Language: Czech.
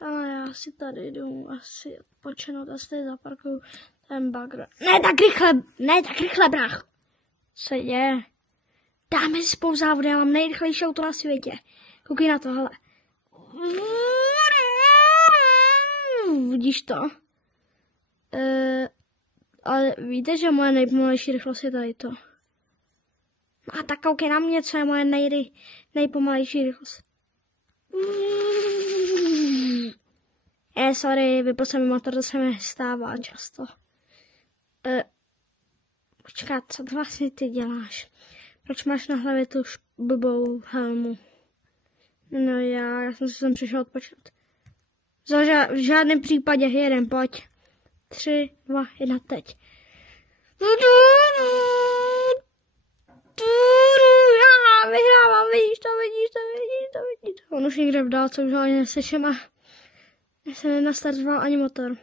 Ale já si tady jdu asi odpočinout, asi tady zaparkuju ten bagr. Ne tak rychle, brach. Co je? Dáme si spolu závody, já mám nejrychlejší auto na světě. Koukej na to, hele. Vidíš to? Ale víte, že moje nejpomalejší rychlost je tady to. A tak koukej na mě, co je moje nejpomalejší rychlost. Sorry, vypl jsem mi motor, to se mi stává často. Počkat, co to vlastně ty děláš? Proč máš na hlavě tu blbou helmu? No já jsem si sem přišel odpočinout. V žádném případě, jeden, pojď. 3, 2, 1, teď. Já vyhrávám, vidíš to. On už někde v dálce, už ho ani neslyším a se nenastartoval ani motor.